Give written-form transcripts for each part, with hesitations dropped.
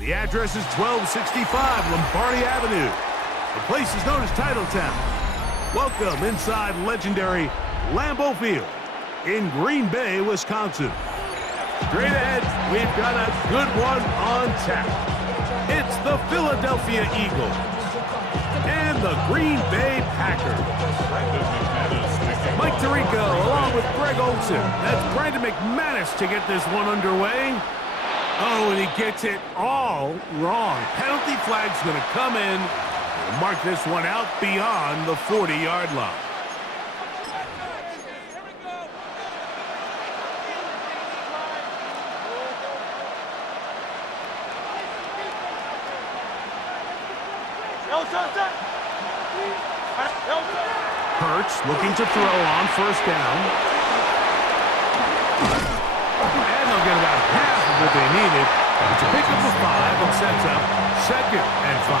The address is 1265 Lombardi Avenue. The place is known as Titletown. Welcome inside legendary Lambeau Field in Green Bay, Wisconsin. Straight ahead, we've got a good one on tap. It's the Philadelphia Eagles and the Green Bay Packers. Mike Tirico along with Greg Olsen. That's Brandon McManus to get this one underway. Oh, and he gets it all wrong. Penalty flag's going to come in and mark this one out beyond the 40-yard line. Hurts looking to throw on first down. And they'll get about half of what they needed. It's a pickup of 5 and sets up 2nd and 5.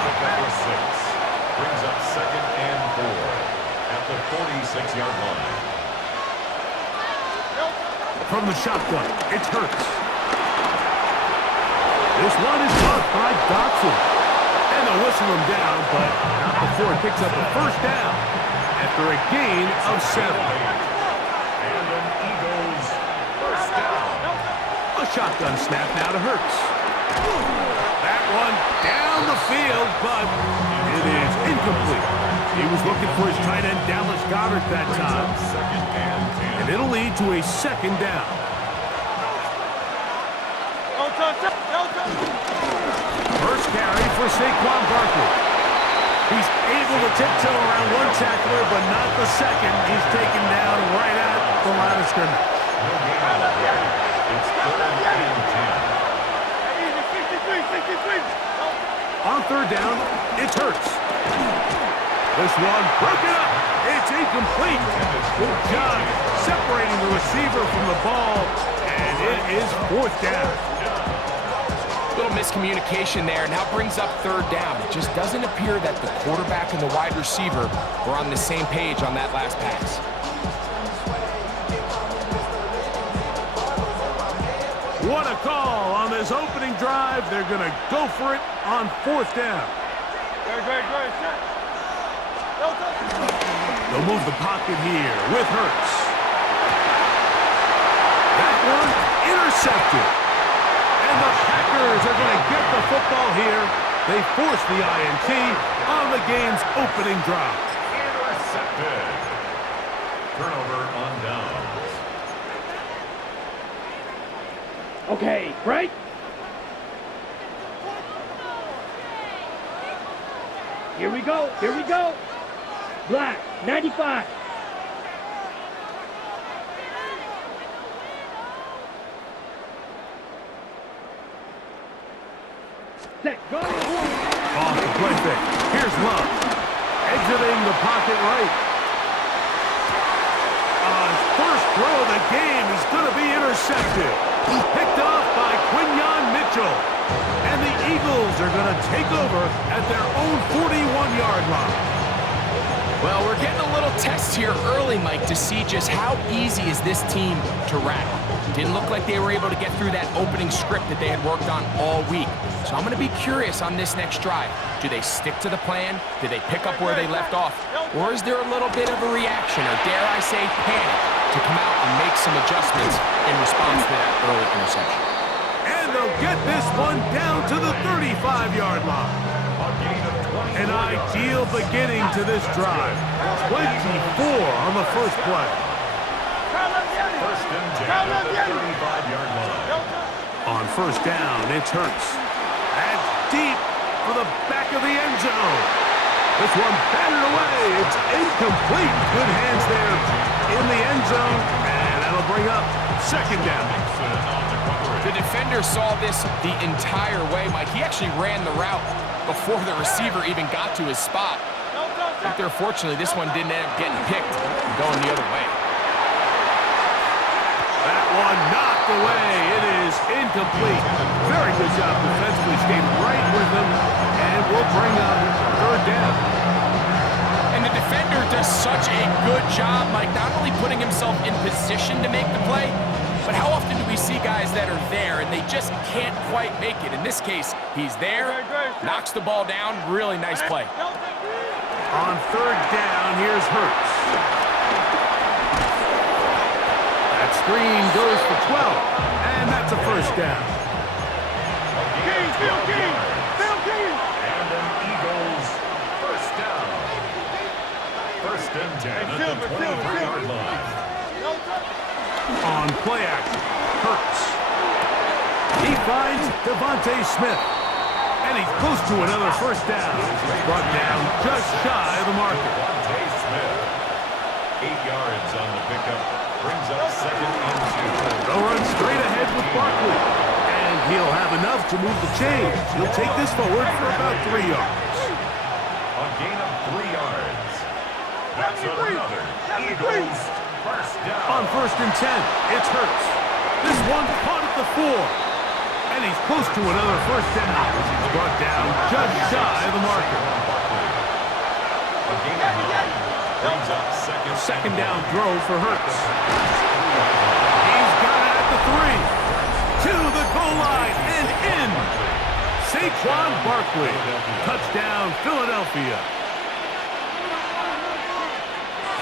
Brings up 2nd and 4 at the 46-yard line. From the shotgun, it's Hurts. This one is caught by Dotson. And they'll whistle him down, but not before he picks up a first down after a gain of 7. And an Eagles first down. A shotgun snap now to Hurts. That one down the field, but it is incomplete. He was looking for his tight end, Dallas Goedert, that time. 2nd and 10. And it'll lead to a 2nd down. First carry for Saquon Barkley. He's able to tiptoe around one tackler, but not the second. He's taken down right at the line of scrimmage. No gain on the play. It's 3rd and 10. On 3rd down, it's Hurts. This one broken up. It's incomplete. Good job separating the receiver from the ball, and it is 4th down. Little miscommunication there, and now brings up 3rd down. It just doesn't appear that the quarterback and the wide receiver were on the same page on that last pass. What a call on this opening drive. They're going to go for it on 4th down. They'll move the pocket here with Hurts. That one intercepted. And the Packers are going to get the football here. They force the INT on the game's opening drive. Intercepted. Turnover on downs. Okay, break. Here we go. Here we go. Black, 95. Set, go. Off the play fake. Here's Love. Exiting the pocket right. His first throw of the game is going to be intercepted. Picked off by Quinyon Mitchell. And the Eagles are going to take over at their own 41-yard line. Well, we're getting a little test here early, Mike, to see just how easy is this team to rattle. Didn't look like they were able to get through that opening script that they had worked on all week. So I'm going to be curious on this next drive. Do they stick to the plan? Do they pick up where they left off? Or is there a little bit of a reaction, or dare I say panic, to come out and make some adjustments in response to that early interception? And they'll get this one down to the 35-yard line. An ideal beginning to this drive. 24 on the first play. First and 10 at the 35-yard line. On first down, it's Hurts. That's deep for the back of the end zone. This one batted away. It's incomplete. Good hands there in the end zone, and that'll bring up second down. The defender saw this the entire way, Mike. He actually ran the route before the receiver even got to his spot. But unfortunately, this one didn't end up getting picked and going the other way. That one knocked away. It is incomplete. Very good job defensively. Stayed right with them, and we'll bring up third down. And the defender does such a good job, Mike, not only putting himself in position to make the play, but how often do we see guys that are there and they just can't quite make it? In this case, he's there, knocks the ball down. Really nice play. On third down, here's Hurts. That screen goes for 12, and that's a first down. And an Eagles first down. First and 10 at the 23-yard line. On play action, Hurts. He finds Devontae Smith. And he's close to another first down. He's brought down just shy of the marker. Devontae Smith. 8 yards on the pickup. Brings up second and 2. They'll run straight ahead with Barkley. And he'll have enough to move the chains. He'll take this forward for about 3 yards. A gain of 3 yards. That's another Eagles first down. On first and 10, it's Hurts. This one caught at the 4. And he's close to another first down. He's brought down just shy of the marker. A gain of 9. Brings up Second down throw for Hurts. He's got it at the 3. To the goal line and in. Saquon Barkley. Touchdown, Philadelphia.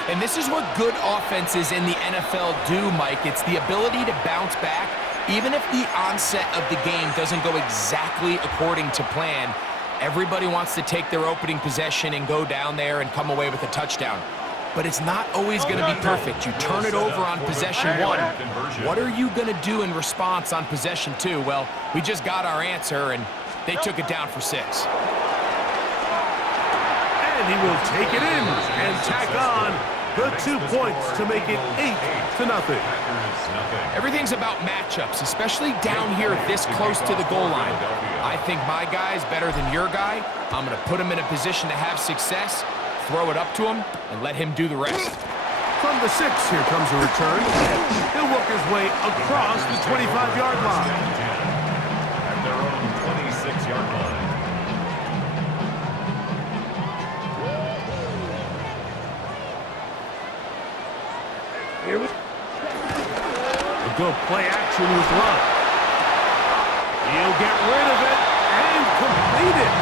And this is what good offenses in the NFL do, Mike. It's the ability to bounce back. Even if the onset of the game doesn't go exactly according to plan, everybody wants to take their opening possession and go down there and come away with a touchdown. But it's not always going to be perfect. You turn it over on possession 1. What are you going to do in response on possession 2? Well, we just got our answer, and they took it down for 6. And he will take it in and tack on the 2 points to make it 8-0. Everything's about matchups, especially down here this close to the goal line. I think my guy's better than your guy. I'm going to put him in a position to have success, throw it up to him, and let him do the rest. From the 6, here comes a return. He'll work his way across the 25-yard line. At their own 26-yard line. Here we go. Play action with Love. He'll get rid of it and complete it.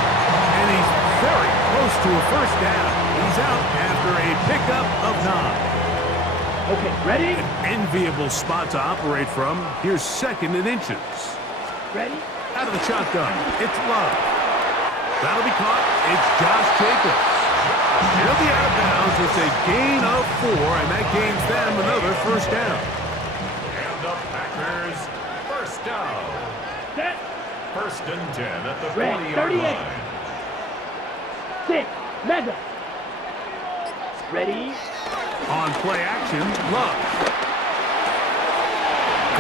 And he's very close to a first down. He's out after a pickup of 9. Okay, ready? An enviable spot to operate from. Here's second and inches. Ready? Out of the shotgun, it's Love. That'll be caught. It's Josh Jacobs. He'll be out of bounds. It's a gain of 4, and that gains them another first down. And the Packers first down. Set. First and 10 at the Red, 40-yard 38. line. 6. Mega. Ready? On play action, Love.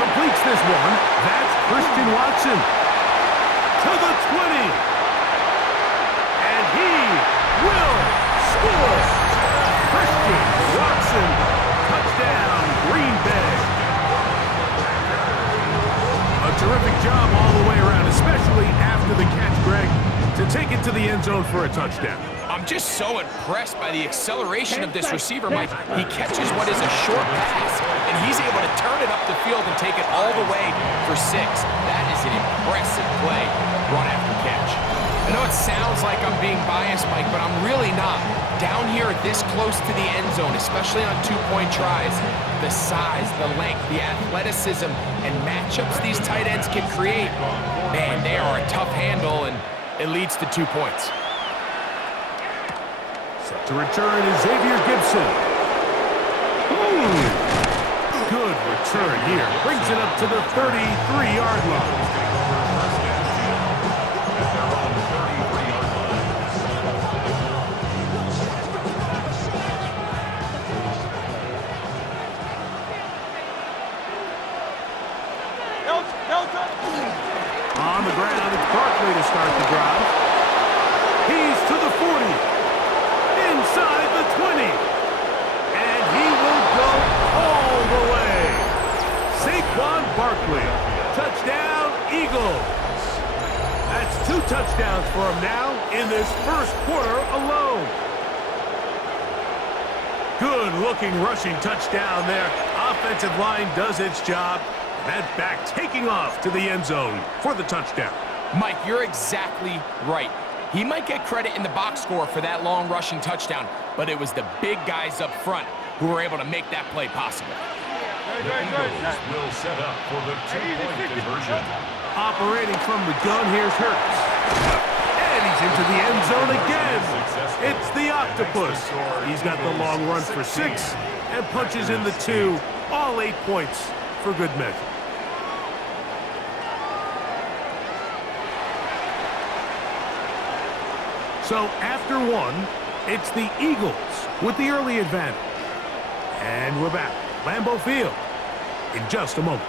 Completes this one. That's Christian Watson. To the 20. And he will score. Christian Watson. Touchdown, Green Bay. A terrific job all the way around, especially after the catch, Greg, to take it to the end zone for a touchdown. I'm just so impressed by the acceleration of this receiver, Mike. He catches what is a short pass, and he's able to turn it up the field and take it all the way for 6. That is an impressive play, run after catch. I know it sounds like I'm being biased, Mike, but I'm really not. Down here this close to the end zone, especially on 2-point tries, the size, the length, the athleticism, and matchups these tight ends can create, man, they are a tough handle, and it leads to 2 points. Set to return is Xavier Gibson. Ooh. Good return here. Brings it up to the 33-yard line. start the drive. He's to the 40. Inside the 20. And he will go all the way. Saquon Barkley. Touchdown, Eagles. That's 2 touchdowns for him now in this first quarter alone. Good-looking rushing touchdown there. Offensive line does its job. That back taking off to the end zone for the touchdown. Mike, you're exactly right. He might get credit in the box score for that long rushing touchdown, but it was the big guys up front who were able to make that play possible. The Eagles will set up for the 2-point conversion. Operating from the gun, here's Hurts. And he's into the end zone again. It's the octopus. He's got the long run for 6 and punches in the 2. All 8 points for good measure. So after 1, it's the Eagles with the early advantage. And we're back. Lambeau Field in just a moment.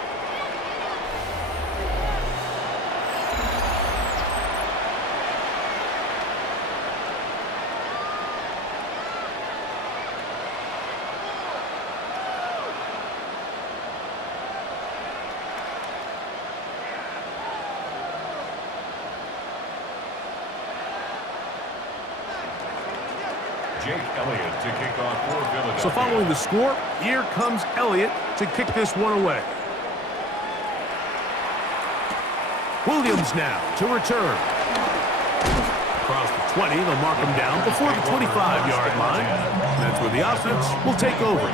Elliott to kick off for Philadelphia. So following the score, here comes Elliott to kick this one away. Williams now to return. Across the 20, they'll mark him down before the 25-yard line. That's where the offense will take over.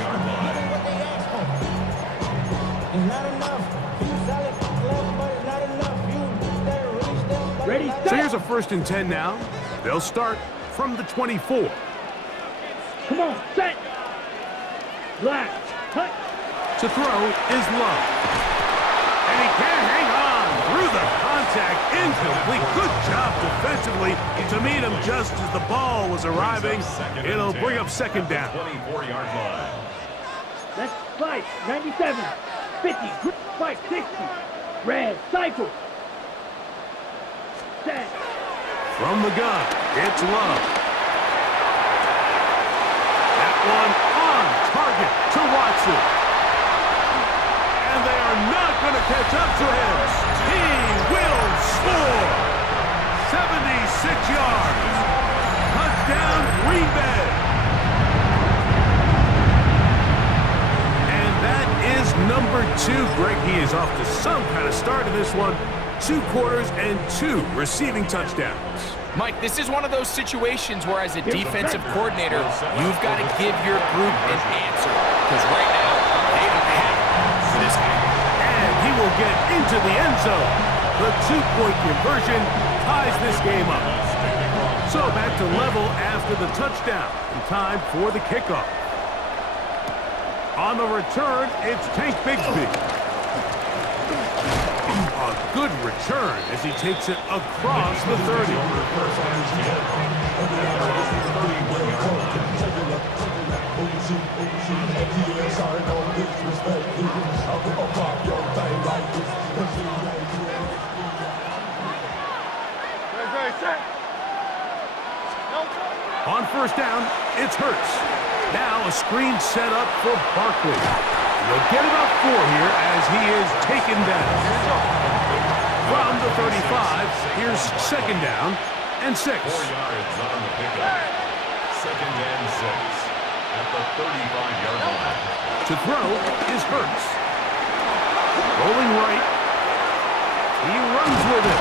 Ready, So here's a 1st and 10 now. They'll start from the 24. Come on, set. Black, cut. To throw is Love. And he can't hang on through the contact. Incomplete. Good job defensively to meet him just as the ball was arriving. It'll bring up 2nd down. 24-yard line. That's 5, 97, 50, 5, 60. Red, cycle. Set. From the gun, it's Love. One on target to Watson. And they are not going to catch up to him. He will score. 76 yards. Touchdown, Green Bay. And that is number 2. Greg, he is off to some kind of start in this one. 2 quarters and 2 receiving touchdowns. Mike, this is one of those situations where as a defensive coordinator, you've got to give your group an answer. Because right now, they don't have it for this game. And he will get into the end zone. The 2-point conversion ties this game up. So back to level after the touchdown. And time for the kickoff. On the return, it's Tank Bigsby. A good return as he takes it across the 30. On 1st down, it's Hurts. Now a screen set up for Barkley. They'll get about 4 here as he is taken down. From the 35, here's 2nd down and 6. 4 yards on the pickup. 2nd and 6 at the 35-yard line. To throw is Hurts. Rolling right. He runs with it.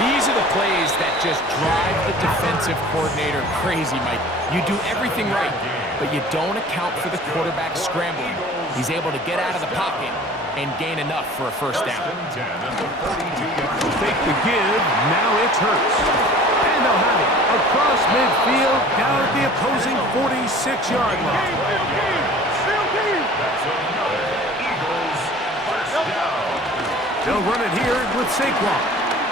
These are the plays that just drive the defensive coordinator crazy, Mike. You do everything right, but you don't account for the quarterback scrambling. He's able to get out of the pocket and gain enough for a 1st down. Take the give. Now it's Hurts. And they'll have it across midfield down at the opposing 46-yard line. They'll run it here with Saquon.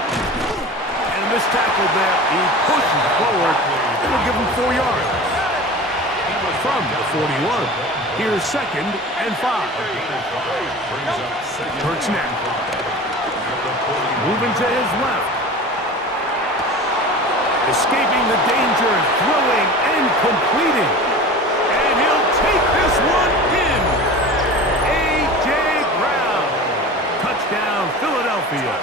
And a missed tackle there. He pushes forward. It'll give him 4 yards. From the 41, here's 2nd and 5. Hurts now. Moving to his left. Escaping the danger, throwing and completing. And he'll take this one in. A.J. Brown. Touchdown, Philadelphia.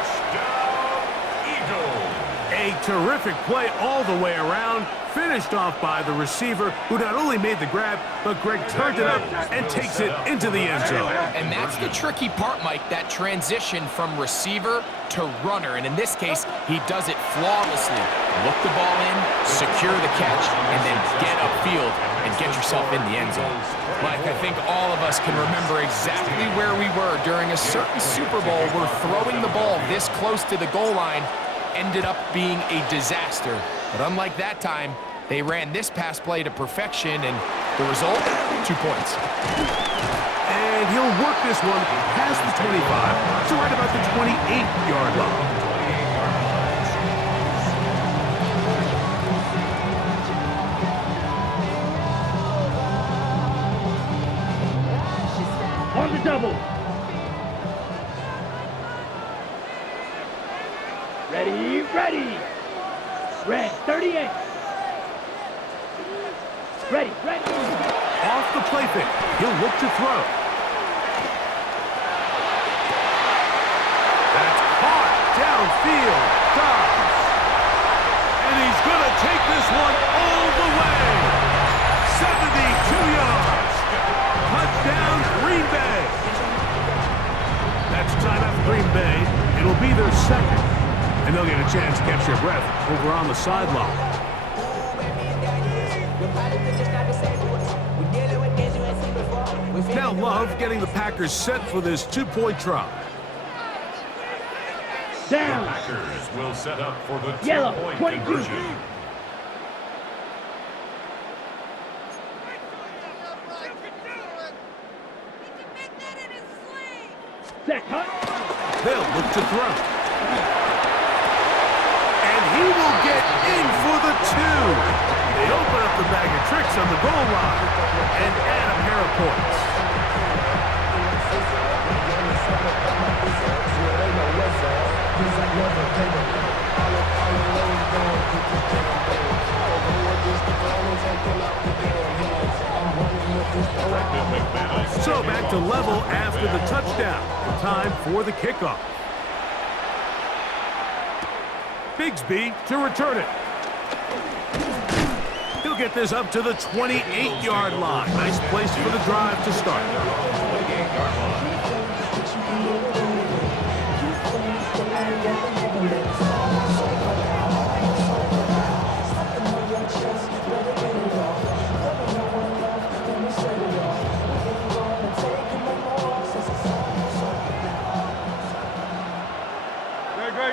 A terrific play all the way around, finished off by the receiver, who not only made the grab, but Greg turned it up and takes it into the end zone. And that's the tricky part, Mike, that transition from receiver to runner. And in this case, he does it flawlessly. Look the ball in, secure the catch, and then get upfield and get yourself in the end zone. Mike, I think all of us can remember exactly where we were during a certain Super Bowl where throwing the ball this close to the goal line ended up being a disaster. But unlike that time, they ran this pass play to perfection, and the result, 2 points. And he'll work this one past the 25 to right about the 28-yard line. On the double. Ready, ready. Red, 38. Ready, ready. Off the play fake, he'll look to throw. That's caught downfield. Dobbs. And he's going to take this one all the way. 72 yards. Touchdown, Green Bay. That's timeout for Green Bay. It'll be their second. And they'll get a chance to catch their breath over on the sideline. Now Love getting the Packers set for this two-point try. Down. Packers will set up for the Yellow, two-point 22. conversion. Set, cut. They'll look to throw. And he will get in for the two. They open up the bag of tricks on the goal line and add a pair of points. So back to level after the touchdown. Time for the kickoff. Bigsby to return it. He'll get this up to the 28-yard line. Nice place for the drive to start.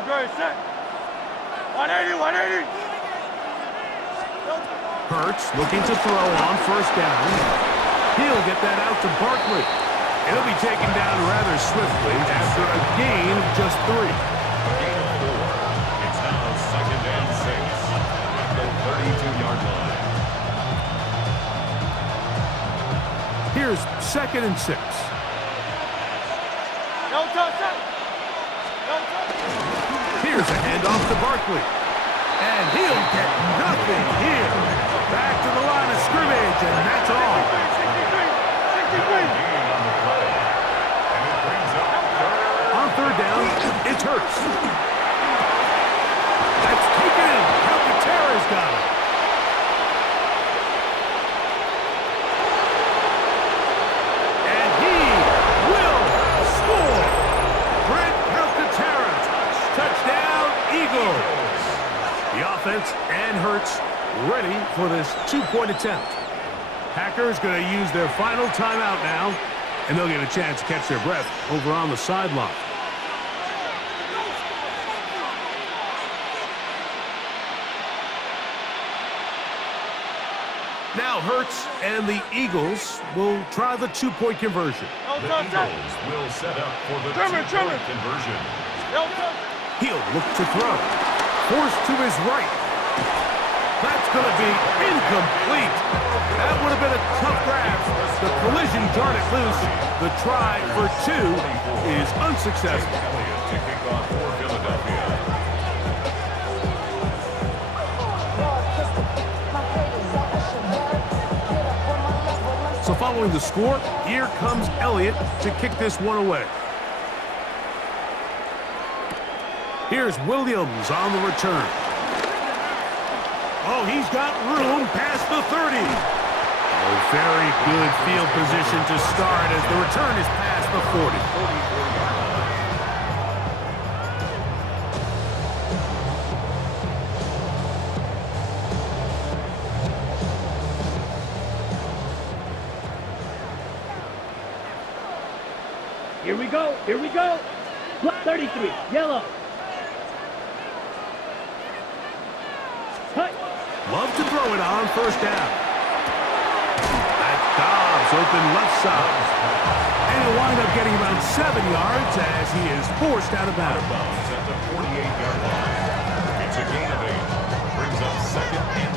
Great, set. 180, 180. Hurts looking to throw on first down. He'll get that out to Barkley. He'll be taken down rather swiftly after a gain of just 3. Gain of 4. It's now second and 6 at the 32-yard line. Here's second and 6. No touch. Here's a handoff to Barkley. And he'll get nothing here. Back to the line of scrimmage, and that's all. 63. On the play. And it brings up On third down, it's Hurts. That's taken in. Calcaterra's got it. And he will score. Brent Calcaterra. Touchdown, Eagles. The offense and Hurts ready for this two-point attempt. Packers going to use their final timeout now, and they'll get a chance to catch their breath over on the sideline. Now Hurts and the Eagles will try the two-point conversion. the Eagles will set up for the two-point conversion. He'll look to throw. Forced to his right. That's going to be incomplete. That would have been a tough grab. The collision jarred it loose. The try for 2 is unsuccessful. To kick off for So following the score, here comes Elliott to kick this one away. Here's Williams on the return. Oh, he's got room past the 30. Oh, very good field position to start as the return is past the 40. Here we go. Here we go. 33. Yellow. Cut. Love to throw it on first down. That's Dobbs open left side. And he'll wind up getting around 7 yards as he is forced out of bounds. At the 48-yard line. It's a gain of 8. Brings up 2nd and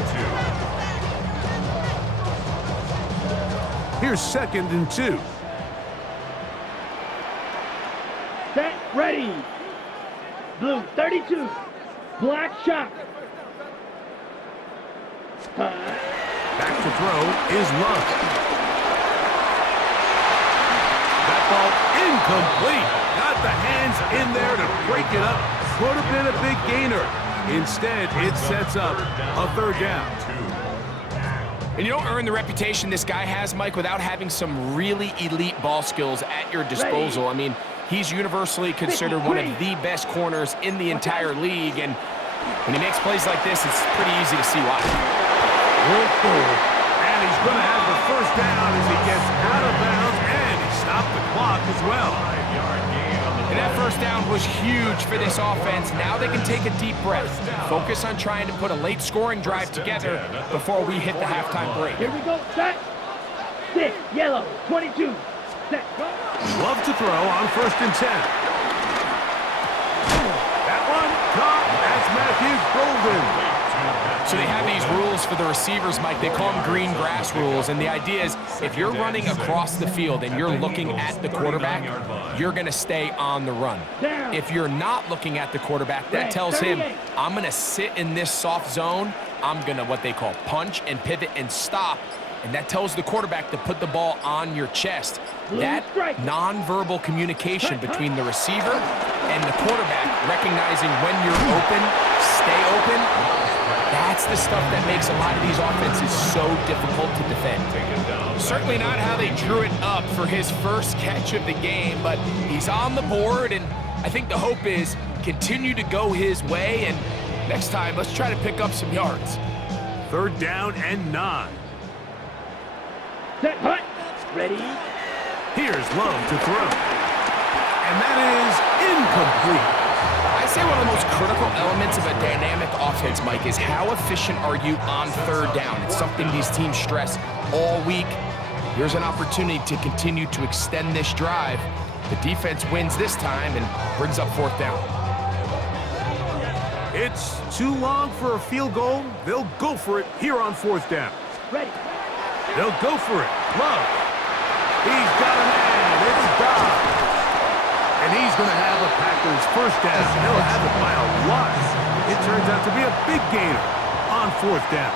2. Here's 2nd and 2. Set. Ready. Blue 32. Black shot. Back to throw is Love. That ball incomplete. Got the hands in there to break it up. Could have been a big gainer. Instead, it sets up a 3rd down. And you don't earn the reputation this guy has, Mike, without having some really elite ball skills at your disposal. I mean, he's universally considered one of the best corners in the entire league. And when he makes plays like this, it's pretty easy to see why. And he's going to have the 1st down as he gets out of bounds, and he stopped the clock as well. And that 1st down was huge for this offense. Now they can take a deep breath, focus on trying to put a late scoring drive together before we hit the halftime break. Here we go. Set. 6. Yellow. 22. Set. Go. Love to throw on 1st and 10. That one caught. That's Matthew Golden. So they have these rules for the receivers, Mike. They call them green grass rules. And the idea is if you're running across the field and you're looking at the quarterback, you're going to stay on the run. If you're not looking at the quarterback, that tells him, I'm going to sit in this soft zone. I'm going to what they call punch and pivot and stop. And that tells the quarterback to put the ball on your chest. That nonverbal communication between the receiver and the quarterback, recognizing when you're open, stay open, that's the stuff that makes a lot of these offenses so difficult to defend. Certainly not how they drew it up for his first catch of the game, but he's on the board, and I think the hope is continue to go his way, and next time, let's try to pick up some yards. 3rd down and 9. Set. Hut. Ready. Here's Love to throw. And that is incomplete. I'd say one of the most critical elements of a dynamic offense, Mike, is how efficient are you on 3rd down? It's something these teams stress all week. Here's an opportunity to continue to extend this drive. The defense wins this time and brings up 4th down. It's too long for a field goal. They'll go for it here on 4th down. Ready. They'll go for it. Love. He's got a man. It's Dobbs. And he's going to have a Packers 1st down. They'll have it by a lot. It turns out to be a big gainer on 4th down.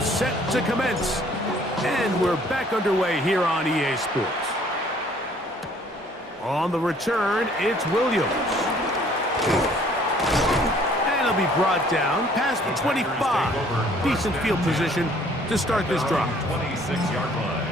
Set to commence. And we're back underway here on EA Sports. On the return, it's Williams. And he'll be brought down past the 25. Decent field position to start this drive. 26-yard line.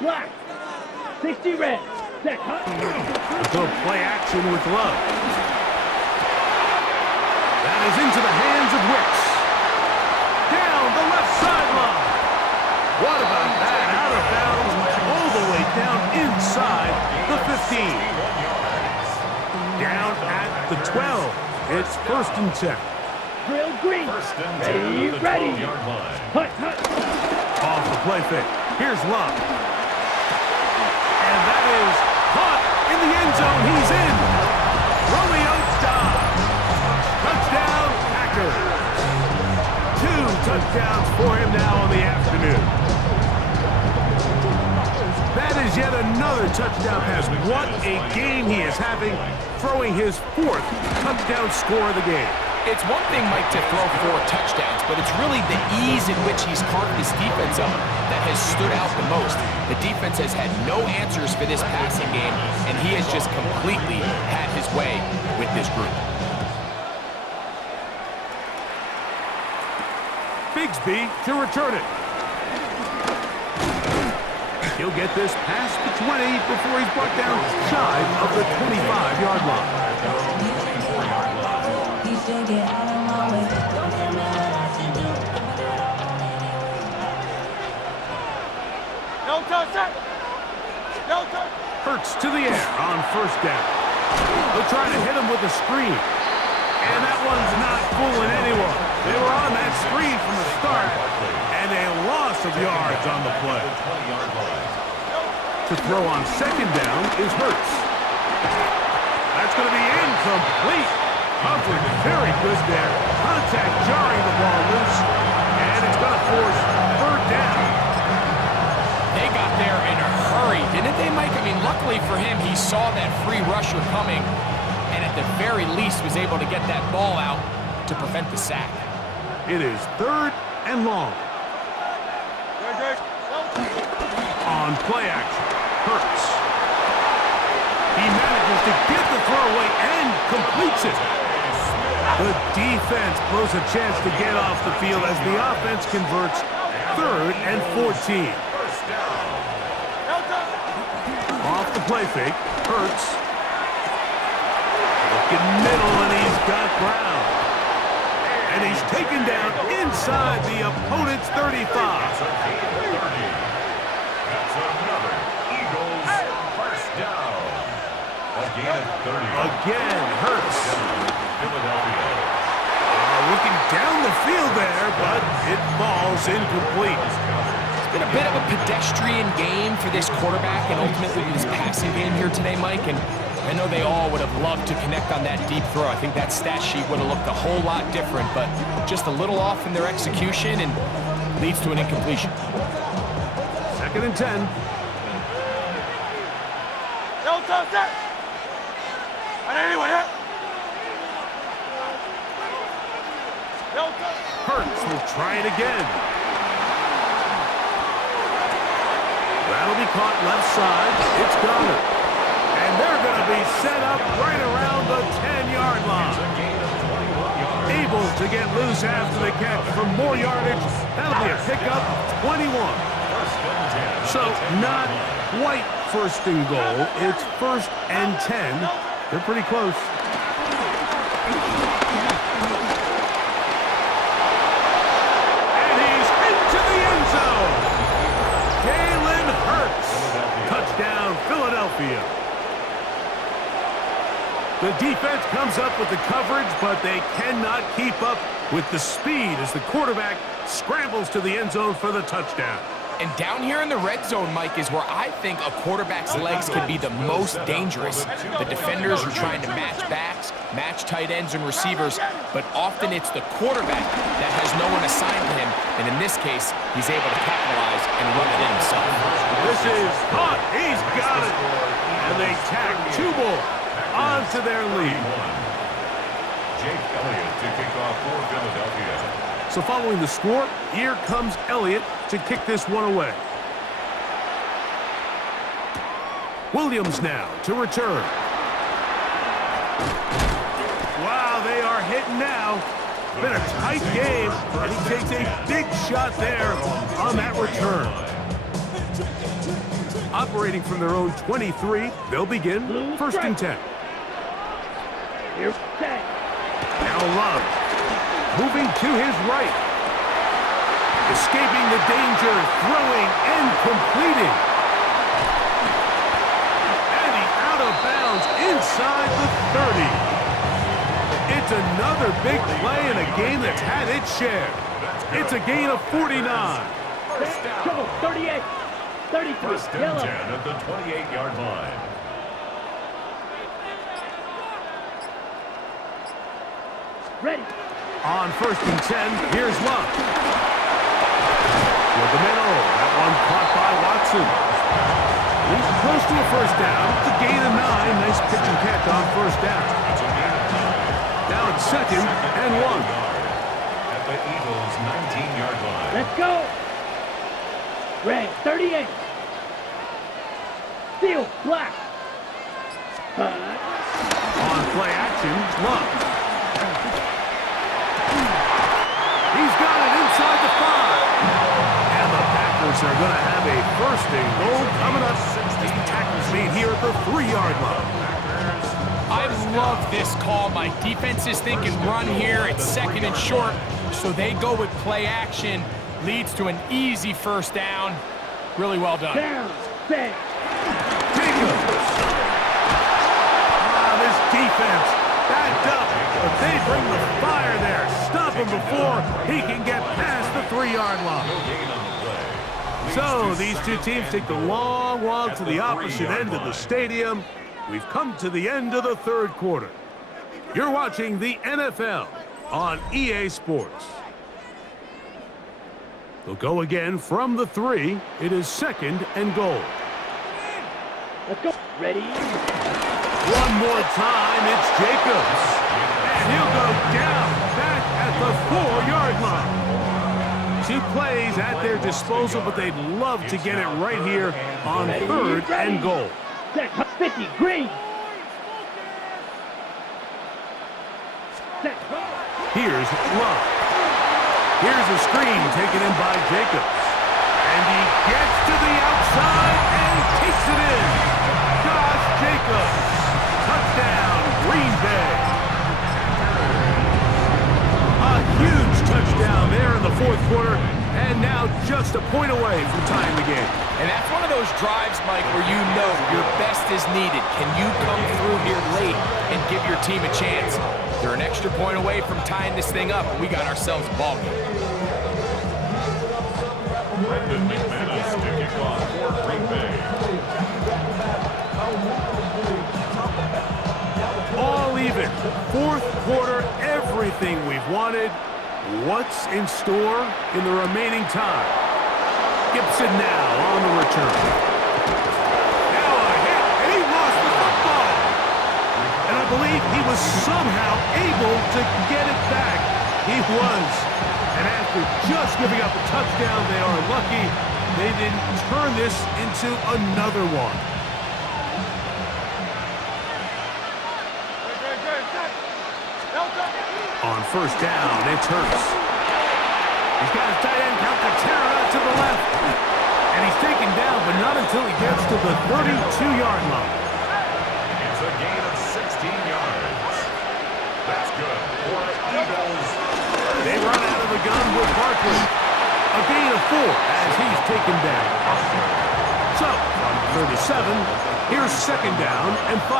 Black. 60 red. Set. Hut. Go play action with Love. That is into the hands of Wicks. Down the left sideline. What about that? Out of bounds all the way down inside the 15. Down at the 12. It's 1st and 10. Drill green. First and 10 Ready, at the ready. 12-yard line. Hut, hut. Off the play fake. Here's Love. And that is caught in the end zone. He's in. Romeo Dobbs. Touchdown, Packers. 2 touchdowns for him now on the afternoon. That is yet another touchdown pass. What a game he is having, throwing his 4th touchdown score of the game. It's one thing, Mike, to throw 4 touchdowns, but it's really the ease in which he's carved this defense up that has stood out the most. The defense has had no answers for this passing game, and he has just completely had his way with this group. Bigsby to return it. He'll get this past the 20 before he's brought down shy of the 25-yard line. No touch, set. No touch. Hurts to the air on 1st down. They'll try to hit him with a screen. And that one's not fooling anyone. They were on that screen from the start, and a loss of yards on the play. To throw on 2nd down is Hurts. That's going to be incomplete. Coverage very good there. Contact jarring the ball loose, and it's going to force 3rd down. They got there in a hurry, didn't they, Mike? I mean, luckily for him, he saw that free rusher coming, and at the very least was able to get that ball out to prevent the sack. It is 3rd and long. On play action, Hurts. He manages to get the throw away and completes it. The defense blows a chance to get off the field as the offense converts 3rd and 14. Off the play fake, Hurts. Looking middle, and he's got ground. And he's taken down inside the opponent's 35. That's another Eagles first down. A gain of 30. Again, Hurts. Philadelphia. Looking down the field there, but it falls incomplete. It's been a bit of a pedestrian game for this quarterback and ultimately this passing game here today, Mike. And I know they all would have loved to connect on that deep throw. I think that stat sheet would have looked a whole lot different, but just a little off in their execution and leads to an incompletion. 2nd and 10. No touch, set. On anyone, yeah? No touch. Hurts will try it again. That'll be caught left side. It's Goddard. And they're going to be set up right around the 10-yard line. Able to get loose after the catch for more yardage. That'll be a pickup of 21. So not quite 1st and goal. It's 1st and 10. They're pretty close. And he's into the end zone. Jalen Hurts. Touchdown, Philadelphia. The defense comes up with the coverage, but they cannot keep up with the speed as the quarterback scrambles to the end zone for the touchdown. And down here in the red zone, Mike, is where I think a quarterback's legs can be the most dangerous. The defenders are trying to match backs, match tight ends and receivers, but often it's the quarterback that has no one assigned to him, and in this case, he's able to capitalize and run it in himself. This is hot. He's got it. And they tack 2 more onto their lead. Jake Elliott to kick off for Philadelphia. So following the score, here comes Elliott to kick this one away. Williams now to return. Wow, they are hitting now. Been a tight game, and he takes a big shot there on that return. Operating from their own 23, they'll begin 1st and 10. Here's 10. Now Love, moving to his right. Escaping the danger, throwing and completing. And he's out of bounds inside the 30. It's another big play in a game that's had its share. It's a gain of 49. First down. Trouble, 38. 33. First and Yellow. 10 at the 28-yard line. Ready. On first and 10, here's Love. With the middle, that one caught by Watson. He's close to a first down. It's a gain of 9. Nice pitch and catch on first down. Now it's second and 1. At the Eagles' 19-yard line. Let's go. Red, 38. Steel, black. On play action, Love. He's got it inside the 5. And the Packers are going to have a first and goal coming up. The tackle's made here at the 3-yard line. I love this call. My defense is thinking run here. It's second and short, so they go with play action. Leads to an easy first down. Really well done. Down, set. Jacobs. This defense backed up, but they bring the fire there. Stop him before he can get past the 3-yard line. So these two teams take the long walk to the opposite end of the stadium. We've come to the end of the third quarter. You're watching the NFL on EA Sports. They'll go again from the 3. It is second and goal. Let's go. Ready. One more time, it's Jacobs. And he'll go down back at the 4-yard line. 2 plays at their disposal, but they'd love to get it right here on third and goal. Set, 50, green. Set, go. Here's Love. Here's a screen taken in by Jacobs. And he gets to the outside and takes it in. Josh Jacobs. Touchdown, Green Bay. A huge touchdown there in the fourth quarter. And now just a point away from tying the game. And that's one of those drives, Mike, where you know your best is needed. Can you come through here late and give your team a chance? They're an extra point away from tying this thing up, and we got ourselves a ball game. Brendan McManus to kick off for Green Bay. All even. Fourth quarter, everything we've wanted. What's in store in the remaining time? Gibson now on the return. Now a hit, and he lost the football. And I believe he was somehow able to get it back. He was. And after just giving up a touchdown, they are lucky they didn't turn this into another one. On first down, it's Hurts. He's got his tight end count to tear out to the left. And he's taken down, but not until he gets to the 32-yard line. It's a gain of 16 yards. That's good for Eagles. They run out of the gun with Barkley. A gain of 4 as he's taken down. So, from 37, here's second down and 5.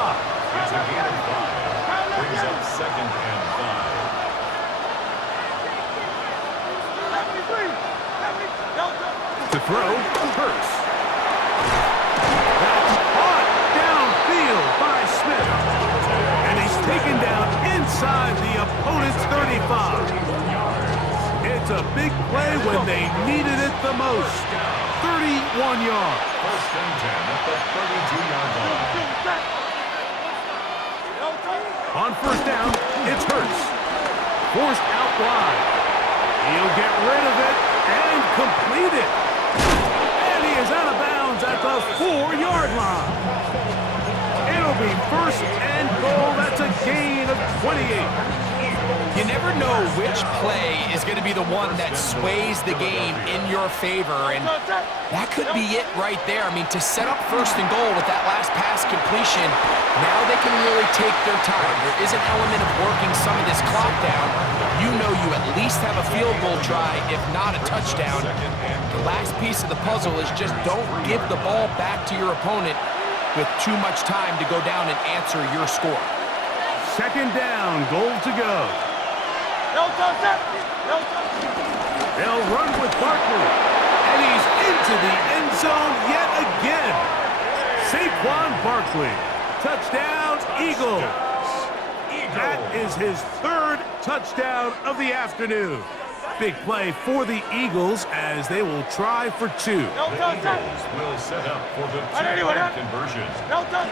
It's a gain of 5. Brings up second and 5. To throw, Hurts. That's caught downfield by Smith. And he's taken down inside the opponent's 35. It's a big play when they needed it the most. 31 yards. First and 10 at the 32-yard line. On first down, it's Hurts. Forced out wide. He'll get rid of it and complete it. And he is out of bounds at the 4-yard line. It'll be first and goal. That's a gain of 28. You never know which play is going to be the one that sways the game in your favor, and that could be it right there. I mean, to set up first and goal with that last pass completion, now they can really take their time. There is an element of working some of this clock down. You know you at least have a field goal try, if not a touchdown. The last piece of the puzzle is just don't give the ball back to your opponent with too much time to go down and answer your score. Second down, goal to go. No touch. No touch. They'll run with Barkley. And he's into the end zone yet again. Saquon Barkley. Touchdown, Eagles. That is his third touchdown of the afternoon. Big play for the Eagles as they will try for 2. The Eagles will set up for the two-point conversion. No touch.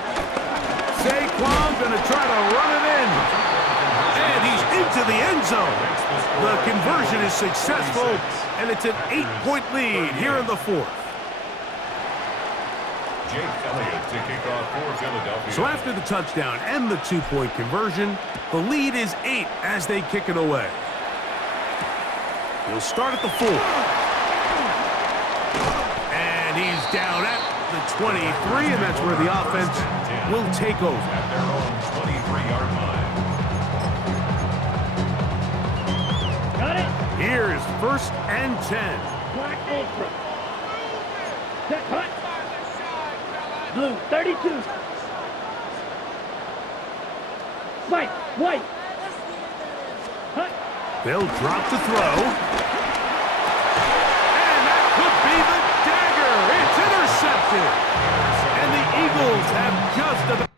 Saquon going to try to run it in. And he's into the end zone. The conversion is successful, and it's an 8-point lead here in the fourth. Jake Elliott to kick off for Philadelphia. So after the touchdown and the 2-point conversion, the lead is 8 as they kick it away. He'll start at the 4. And he's down at the 23, and that's where the offense will take over. At their own 23-yard line. Got it. Here's 1st and 10. Black ultra. Set hut. Blue 32. White. Hut. They'll drop to throw. And that could be the dagger. It's intercepted. And the Eagles have just about